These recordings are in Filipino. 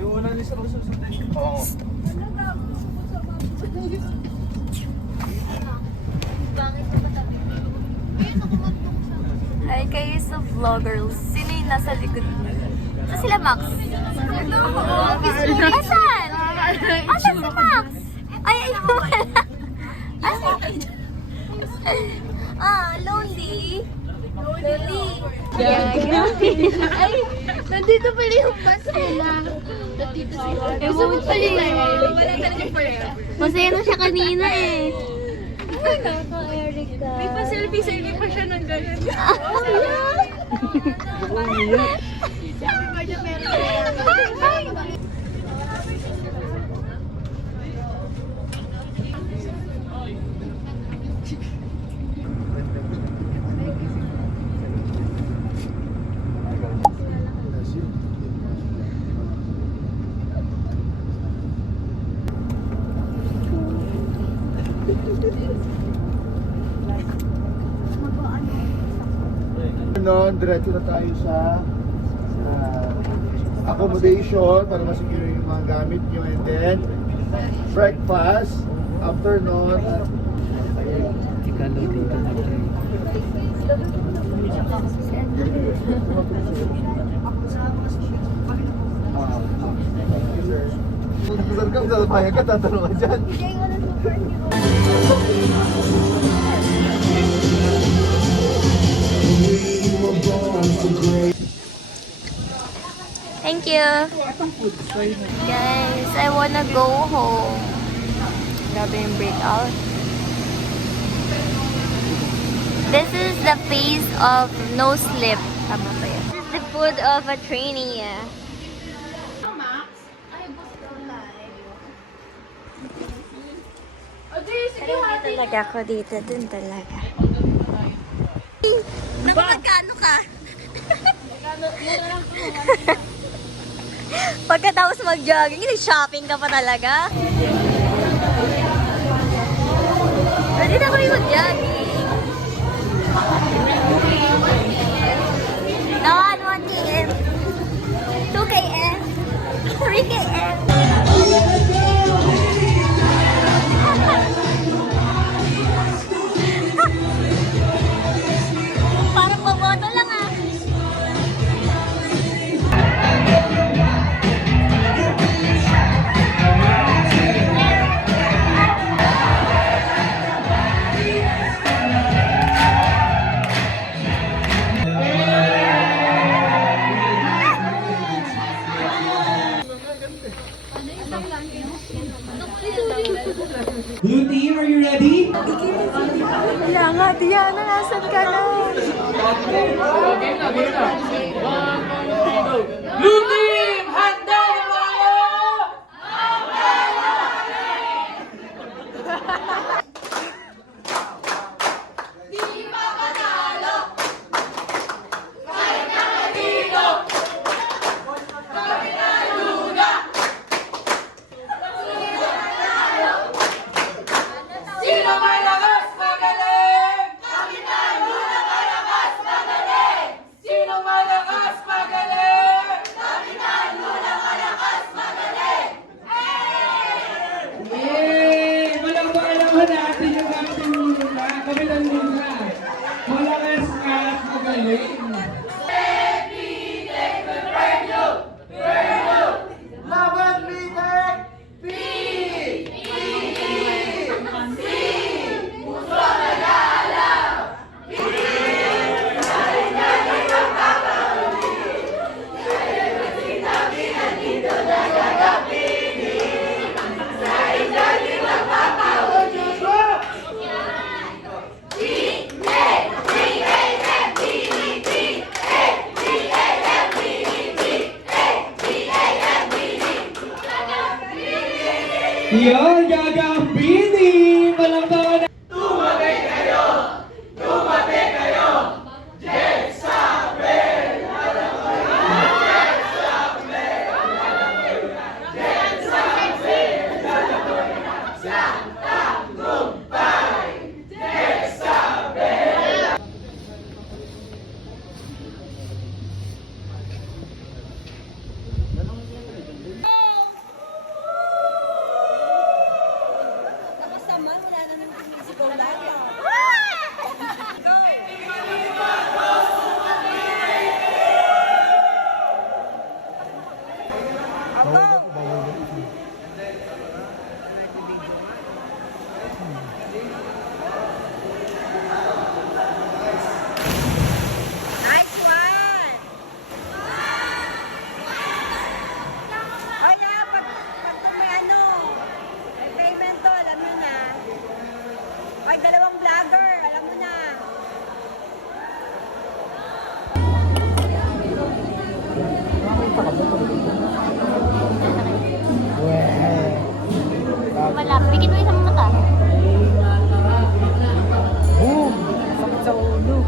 Yung una ni Sir Rosa sa tayo. Oo. Hi kayo sa vloggers. Sino yung nasa likod mo? Ito sila Max. Asan? Asan si Max? Ay, ayun. Asan? Ah, lonely. Lonely. Ay, nandito pala yung bus nila. Nandito sila. Gusto mo pala yun. Wala talaga forever. Masaya na siya kanina eh. Erika. May pa-selfie pa siya ng ganyan. Diretso na tayo sa accommodation para masecure yung mga gamit nyo, and then breakfast after nun. Saan ka maglalapaya ka? Tatanong ka dyan. Thank you. Guys, I wanna go home. Grabe yung breakout. This is the face of no sleep. Tama ba yun? This is the food of a trainee. Talaga talaga ako dito. Dun talaga. Magkano ka? Pagkatapos mag-jogging, nag-shopping ka pa talaga. Pwede na kami mag-jogging. Nawan, 1 km. 2 km. 3 km. Parang mamoto lang ah. Blue team, are you ready? Wala nga, Diana, nasan ka na? Blue team, handa na kayo! Sino malakas magaling? Kapitan Luna malakas magaling! Sino malakas magaling? Kapitan Luna malakas magaling! Yay! Walang natin yung Kapitan Luna. Kapitan Luna. Malakas at magaling. Laban meeting! Yon, Gagambini! Malambang na! Nice one! Kaya, pag may ano, may payment to, alam mo na. Pag dalawang vlogger, alam mo na. Wala. Bigyan mo isang mata. Boom! Sakit sa ulo.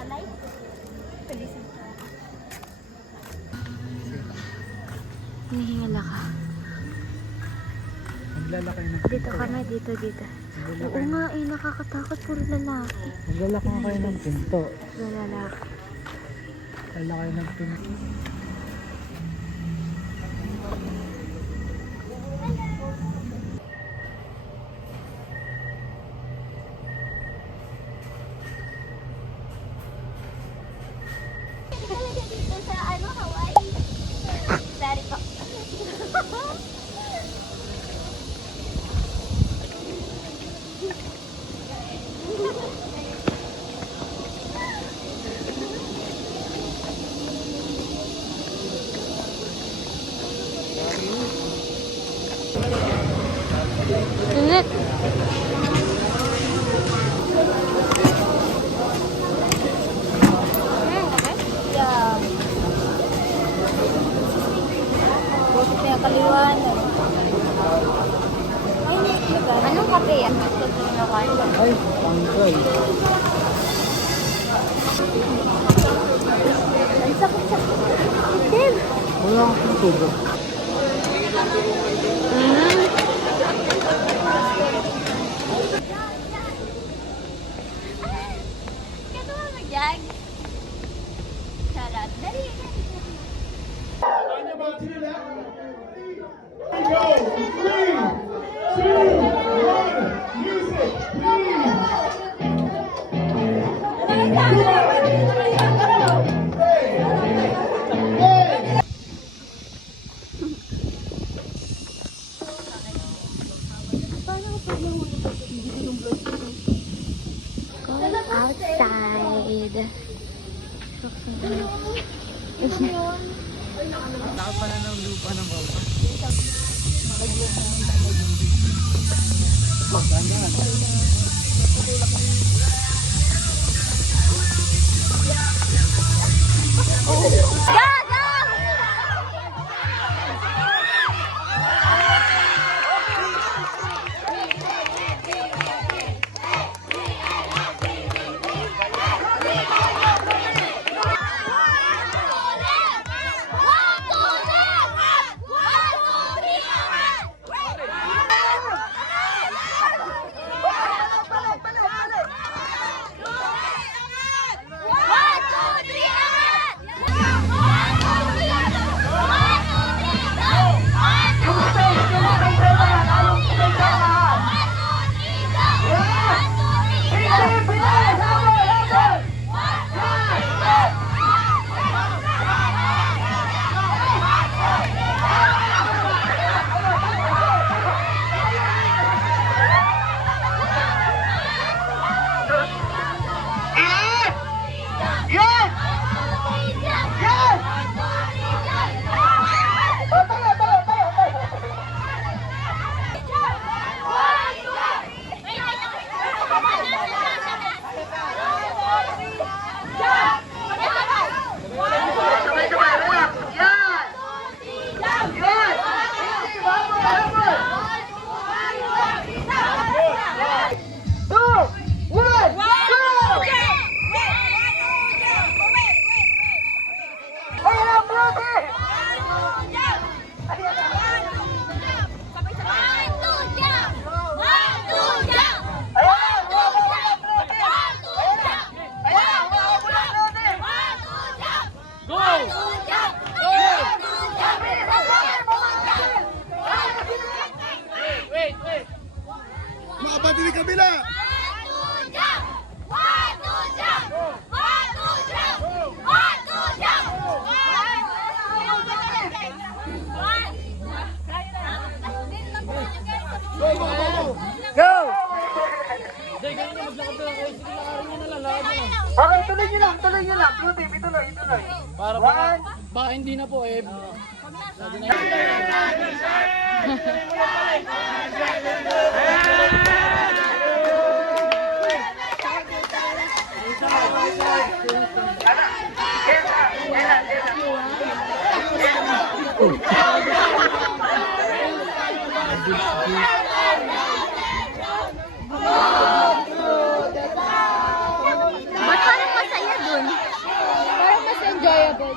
Alay? Hinihingal ako. Naglalakay na. Dito kami, dito. Oo nga eh, nakakatakot. Puro lalaki. Naglalakay na kayo ng pinto. Puro lalaki. Naglalakay ng pinto. Dito sa ano, Hawaii. Sorry po. Init. Yeah. Buti kaya kaliwanag. Anong kape yan? Ay, pangkal. Ang sakit-sakit. Itim. Wala akong tubo. Kaya mo mag-jag? Charot. Dali. Go! 3, 2, 1, music, please! Going outside. Nakapananaw lupa ng baba. Go! Dapat din kabila. Go! Okay, tuloy nyo lang. Blue team, ituloy. Para baka hindi na po eh. Ba't parang masaya dun? Parang mas enjoyable.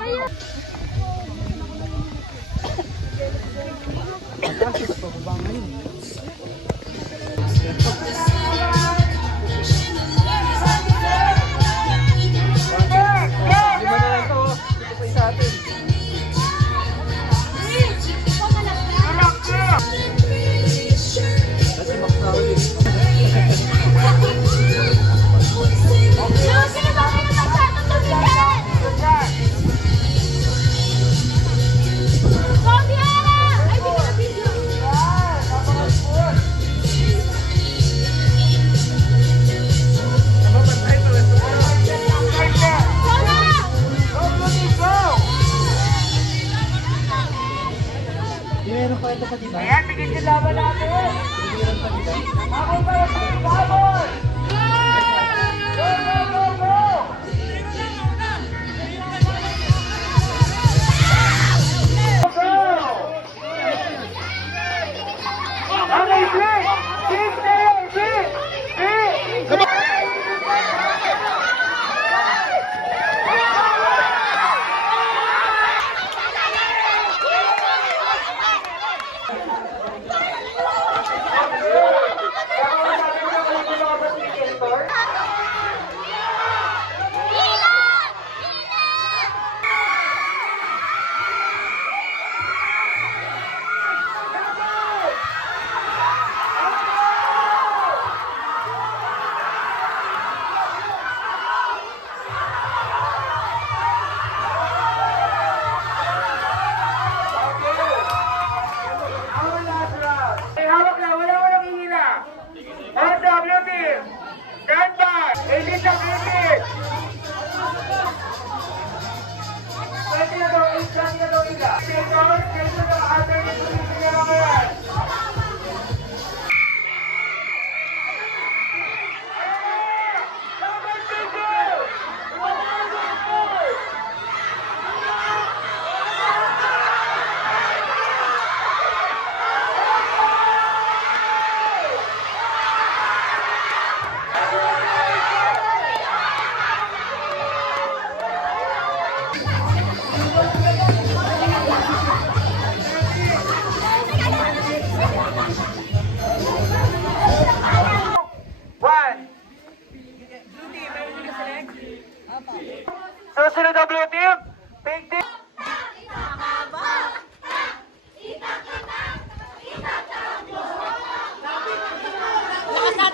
Susunod na blue team, pink team.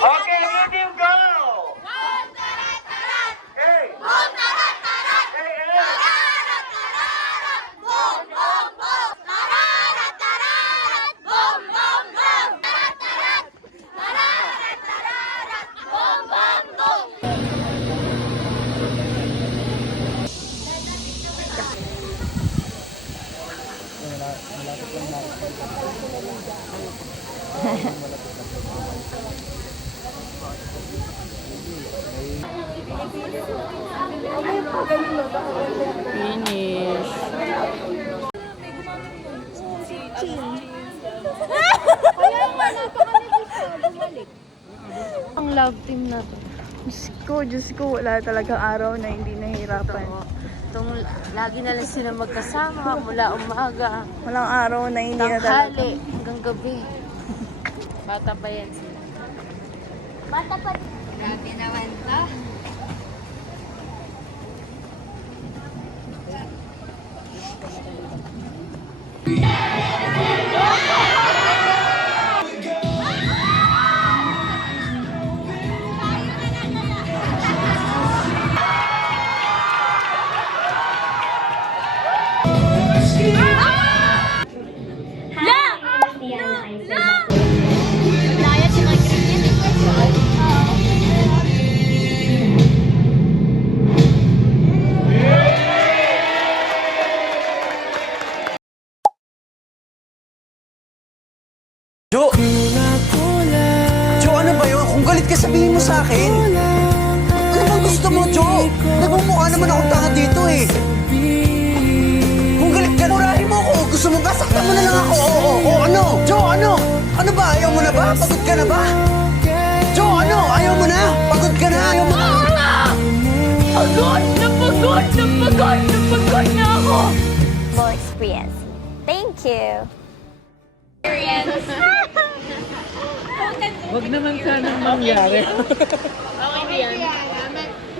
Okay, blue team, go! Okay. Ang love team na to. Diyos ko, wala talagang araw na hindi nahihirapan. Lagi na lang sila magkasama mula umaga, Walang araw na hindi na talaga. tanghali, hanggang gabi. Bata pa yan sila. Bata pa. Grabe naman to. sa akin? Ano bang gusto mo, Joe? Nagmumukha naman akong tanga dito eh. Kung galit ka, murahin mo ako. Gusto mo ba? Saktan mo na lang ako. Oo, ano? Joe, ano? Ano ba? Ayaw mo na ba? Pagod ka na ba? Joe, ano? Ayaw mo na? Pagod ka na? Ayaw mo na? Pagod na ako! More experience. Thank you. Wag naman sanang mangyari.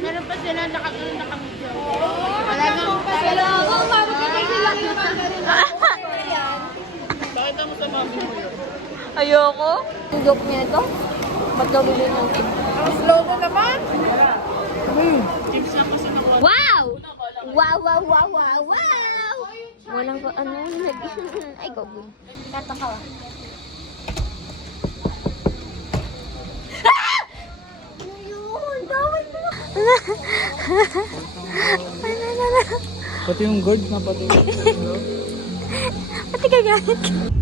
Meron pa sila nakamit. Wala nang pasalubong. Mabagay sila yung mga ganun. Bakit mo sa mami mo yun? Ayoko. Yung joke niya ito? Ba't daw bili ng tip? Ang slow mo naman. Wow! Wow, wow, wow, wow, wow! Walang ba, ano, ay, go, go. Tatakaw. Ano yun? Dawin mo na. Pati yung guard na pati. Pati ka gamit ka.